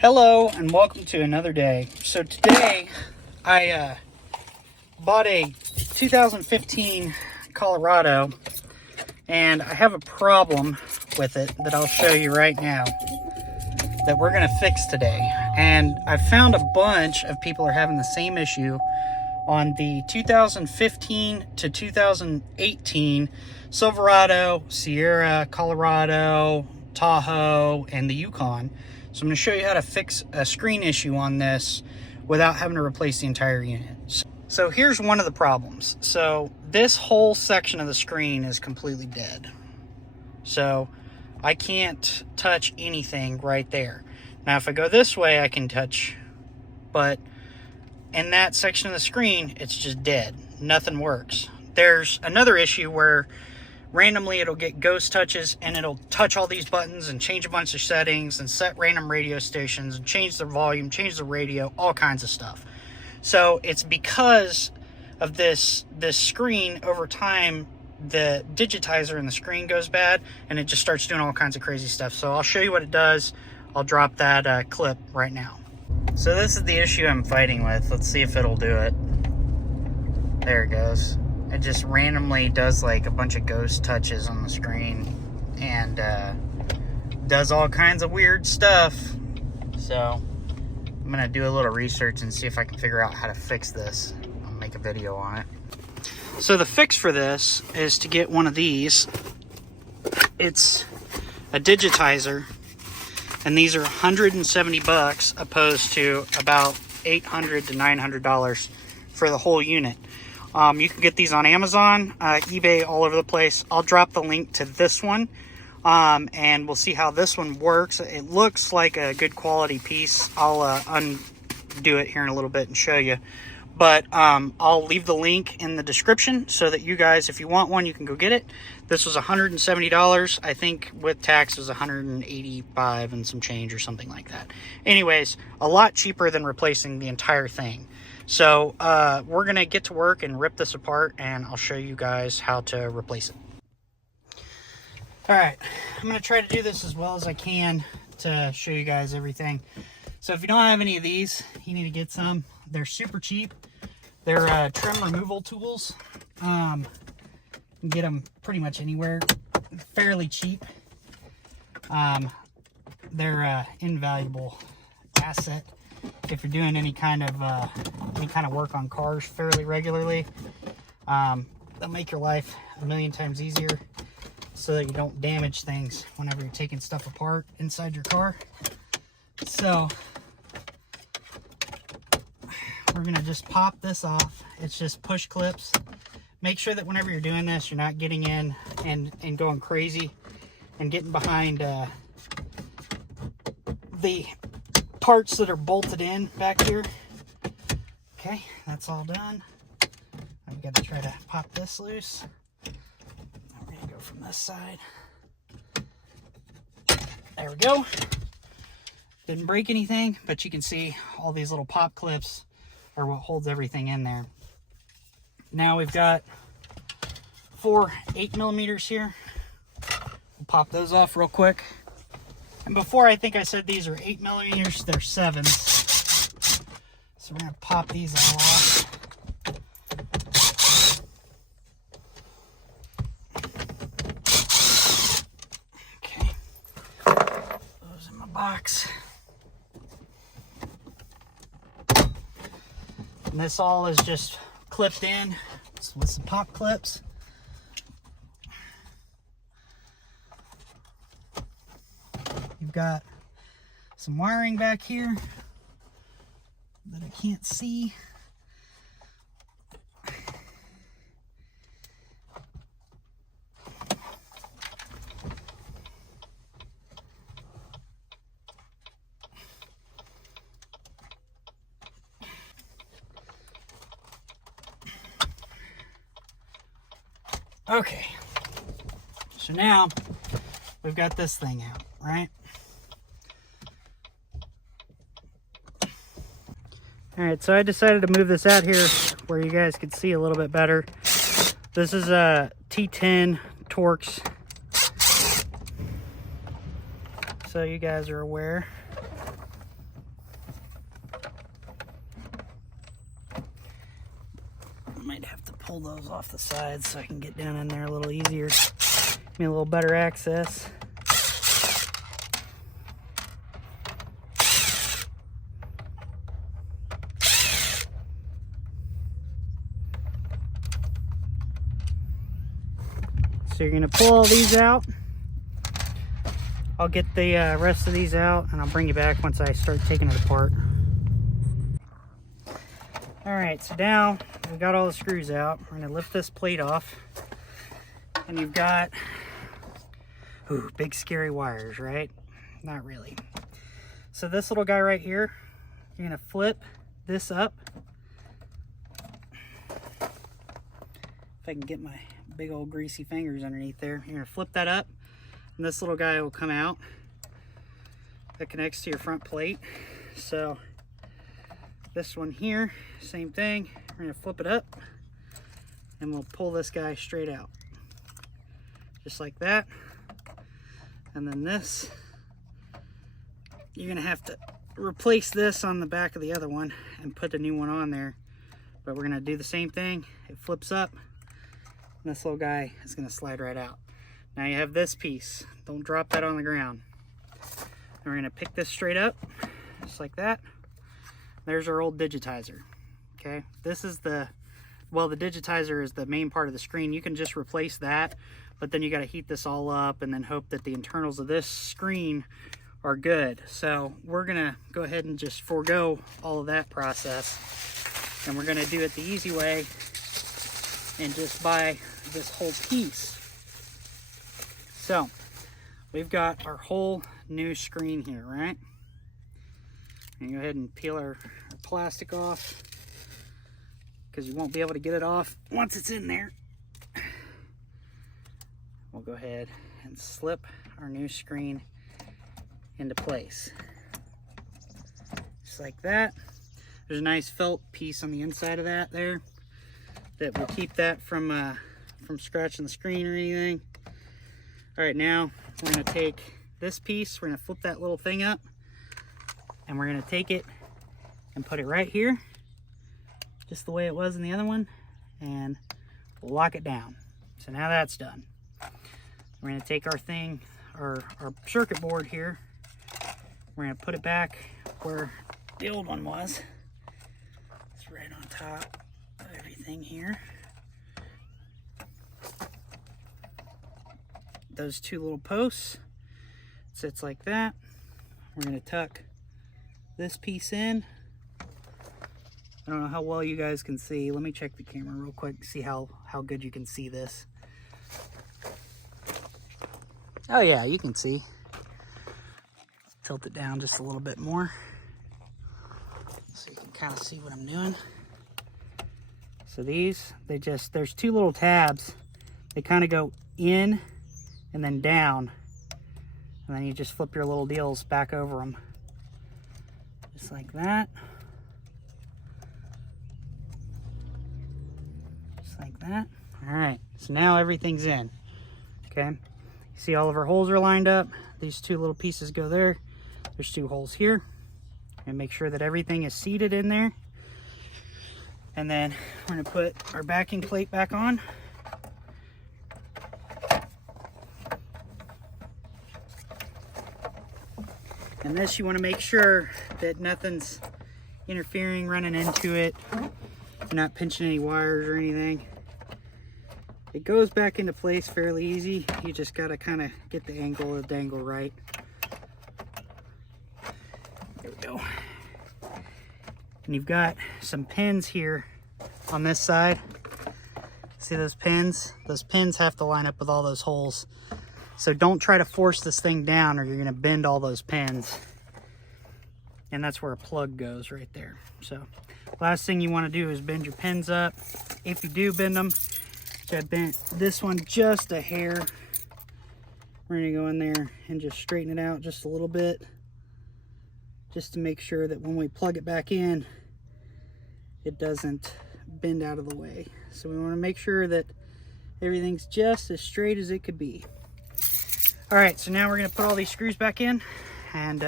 Hello and welcome to another day. So today I bought a 2015 Colorado and I have a problem with it that I'll show you right now that we're going to fix today. And I found a bunch of people are having the same issue on the 2015 to 2018 Silverado, Sierra, Colorado, Tahoe, and the Yukon. So I'm going to show you how to fix a screen issue on this without having to replace the entire unit. So here's one of the problems. So this whole section of the screen is completely dead. So I can't touch anything right there. Now if I go this way I can touch, but in that section of the screen it's just dead. Nothing works. There's another issue where randomly it'll get ghost touches and it'll touch all these buttons and change a bunch of settings and set random radio stations and change the volume, change the radio, all kinds of stuff. So it's because of this screen. Over time the digitizer in the screen goes bad and it just starts doing all kinds of crazy stuff. So I'll show you what it does. I'll drop that clip right now. So this is the issue I'm fighting with. Let's see if it'll do it. There it goes. It just randomly does like a bunch of ghost touches on the screen and does all kinds of weird stuff. So I'm gonna do a little research and see if I can figure out how to fix this. I'll make a video on it. So the fix for this is to get one of these. It's a digitizer and these are 170 bucks opposed to about $800 to $900 for the whole unit. You can get these on Amazon, eBay, all over the place. I'll drop the link to this one, and we'll see how this one works. It looks like a good quality piece. I'll undo it here in a little bit and show you. But I'll leave the link in the description so that you guys, if you want one, you can go get it. This was $170. I think with tax it was $185 and some change or something like that. Anyways, a lot cheaper than replacing the entire thing. So we're gonna get to work and rip this apart and I'll show you guys how to replace it. All right, I'm gonna try to do this as well as I can to show you guys everything. So if you don't have any of these, you need to get some. They're super cheap. They're trim removal tools. You can get them pretty much anywhere, fairly cheap. They're invaluable asset if you're doing any kind of work on cars fairly regularly. They'll make your life a million times easier so that you don't damage things whenever you're taking stuff apart inside your car. So we're gonna just pop this off. It's just push clips. Make sure that whenever you're doing this, you're not getting in and going crazy and getting behind the parts that are bolted in back here. Okay, that's all done. I've got to try to pop this loose. We're gonna go from this side. There we go. Didn't break anything, but you can see all these little pop clips are what holds everything in there. Now we've got 4 8mm here. We'll pop those off real quick. And before, I think I said these are 8mm, they're 7s. So we're gonna pop these all off. Okay, those in my box. And this all is just clipped in with some pop clips. You've got some wiring back here that I can't see. Okay, so now we've got this thing out, right? All right, so I decided to move this out here where you guys could see a little bit better. This is a T10 Torx, so you guys are aware. pull those off the sides so I can get down in there a little easier. Give me a little better access. So you're going to pull all these out. I'll get the rest of these out and I'll bring you back once I start taking it apart. Alright, so now we got all the screws out. We're going to lift this plate off. And you've got, ooh, big scary wires, right? Not really. So this little guy right here, you're going to flip this up. If I can get my big old greasy fingers underneath there. You're going to flip that up. And this little guy will come out. That connects to your front plate. So this one here, same thing. We're going to flip it up. And we'll pull this guy straight out. Just like that. And then this, you're going to have to replace this on the back of the other one and put the new one on there. But we're going to do the same thing. It flips up. And this little guy is going to slide right out. Now you have this piece. Don't drop that on the ground. And we're going to pick this straight up, just like that. There's our old digitizer. Okay, this is the digitizer is the main part of the screen. You can just replace that, but then you got to heat this all up and then hope that the internals of this screen are good. So we're going to go ahead and just forego all of that process. And we're going to do it the easy way and just buy this whole piece. So we've got our whole new screen here, right? And go ahead and peel our plastic off because you won't be able to get it off once it's in there. We'll go ahead and slip our new screen into place. Just like that. There's a nice felt piece on the inside of that there that will keep that from scratching the screen or anything. All right, now we're going to take this piece, we're going to flip that little thing up, and we're going to take it and put it right here, just the way it was in the other one, and we'll lock it down. So now that's done. We're going to take our thing, our circuit board here, we're going to put it back where the old one was. It's right on top of everything here. Those two little posts, it sits like that. We're going to tuck this piece in. I don't know how well you guys can see. Let me check the camera real quick, see how good you can see this. Oh yeah, you can see. Tilt it down just a little bit more so you can kind of see what I'm doing. So these, there's two little tabs. They kind of go in and then down, and then you just flip your little deals back over them, just like that, just like that. All right, so now everything's in. Okay, you see all of our holes are lined up. These two little pieces go there. There's two holes here, and make sure that everything is seated in there. And then we're going to put our backing plate back on. And this, you want to make sure that nothing's interfering, running into it. You're not pinching any wires or anything. It goes back into place fairly easy. You just got to kind of get the angle of the dangle right. There we go. And you've got some pins here on this side. See those pins? Those pins have to line up with all those holes. So don't try to force this thing down or you're going to bend all those pins. And that's where a plug goes right there. So last thing you want to do is bend your pins up. If you do bend them, I bent this one just a hair. We're going to go in there and just straighten it out just a little bit, just to make sure that when we plug it back in, it doesn't bend out of the way. So we want to make sure that everything's just as straight as it could be. All right, so now we're going to put all these screws back in and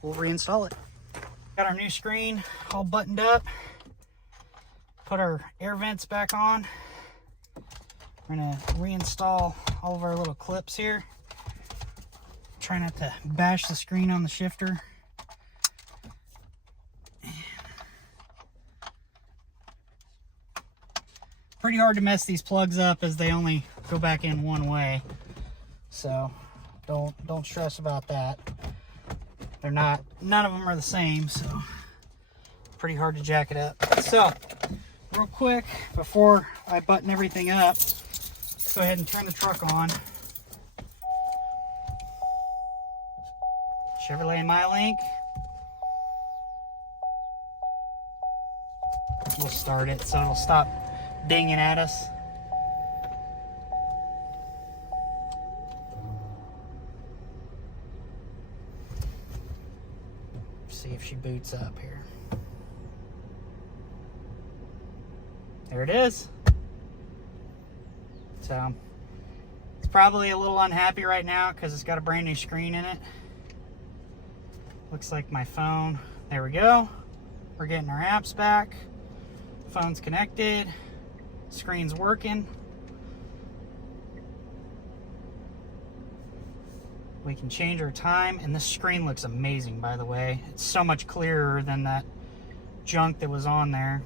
we'll reinstall it. Got our new screen all buttoned up. Put our air vents back on. We're gonna reinstall all of our little clips here. Try not to bash the screen on the shifter. Pretty hard to mess these plugs up as they only go back in one way. So don't stress about that. They're not, none of them are the same, so pretty hard to jack it up. So real quick, before I button everything up, let's go ahead and turn the truck on. Chevrolet MyLink. We'll start it so it'll stop dinging at us. See if she boots up here. There it is. So it's probably a little unhappy right now because it's got a brand new screen in it. Looks like my phone. There we go. We're getting our apps back. Phone's connected. Screen's working. We can change our time, and this screen looks amazing, by the way. It's so much clearer than that junk that was on there.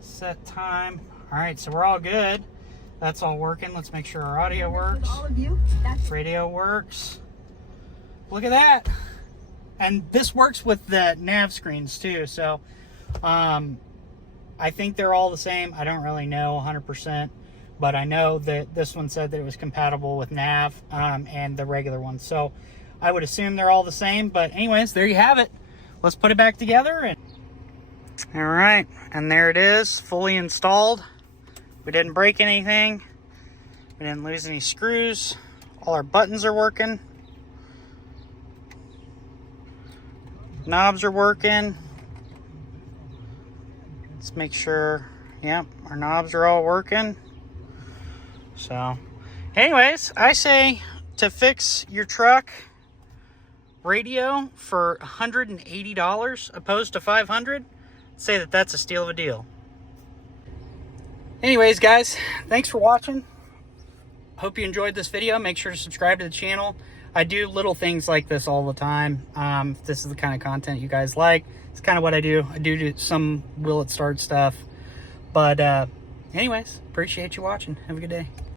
Set time. All right, so we're all good. That's all working. Let's make sure our audio works. Radio works. Look at that. And this works with the nav screens too. So I think they're all the same. I don't really know 100%, but I know that this one said that it was compatible with nav and the regular one. So I would assume they're all the same. But anyways, there you have it. Let's put it back together. And all right, and there it is, fully installed. We didn't break anything. We didn't lose any screws. All our buttons are working. Knobs are working. Let's make sure, yep, our knobs are all working. So, anyways, I say to fix your truck radio for $180 opposed to $500, say that that's a steal of a deal. Anyways, guys, thanks for watching. Hope you enjoyed this video. Make sure to subscribe to the channel. I do little things like this all the time. If this is the kind of content you guys like, it's kind of what I do. I do some will it start stuff. But anyways, appreciate you watching. Have a good day.